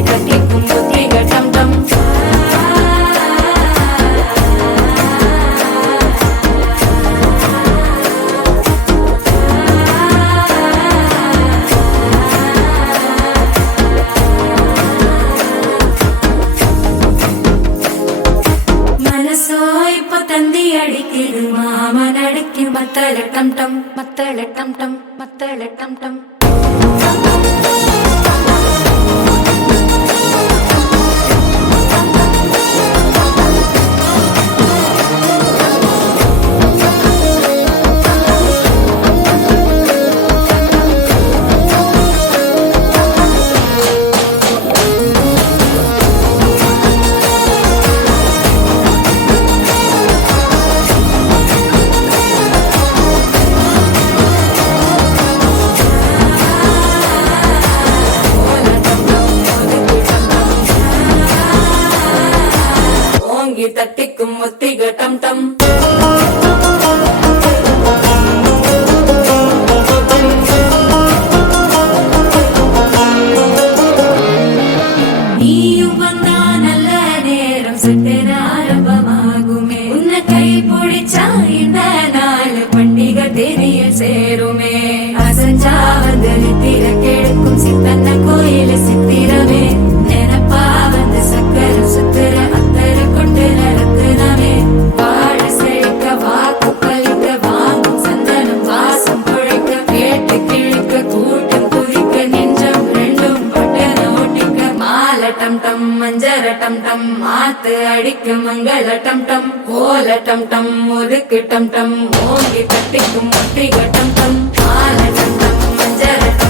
ஓங்கி தட்டிக்கும் முத்திக டம் டம். தந்தி அடிக்குது மாமன் அடிக்கு மத்தள டம் டம் மத்தள டம் டம் மத்தள டம் டம். தட்டிக்கும் முத்திக டம் டம். நீயும் வந்தா நல்ல நேரம் சட்டென ஆரம்பமாகுமே. உன்னை கை பிடிச்சா இந்த நாள் பண்டிகை தெரிய சேருமே. அசஞ்சா வந்து நித்திர கெடுக்கும் சித்தன்ன கோயில சித்திரமே. நினப்பா வந்து சக்கர சுத்திர அத்தர கொண்டு நடத்துனவே. வாழ செழிக்க வாக்கு பலிக்க வாங்கும் சந்தனம் வாசம் பொழைக்க. கேட்டு கிழிக்க கூட்டம் குதிக்க நெஞ்சம் ரெண்டும் பட்டன ஒட்டிக்க. மால டம் டம் மஞ்சர டம் டம் மாத்து அடிக்க மங்கள டம் டம். கோல டம் டம் ஒதுக்கு டம் டம் ஓங்கி தட்டிக்கும் முத்திக டம் டம். மால டம் டம் மஞ்சர டம்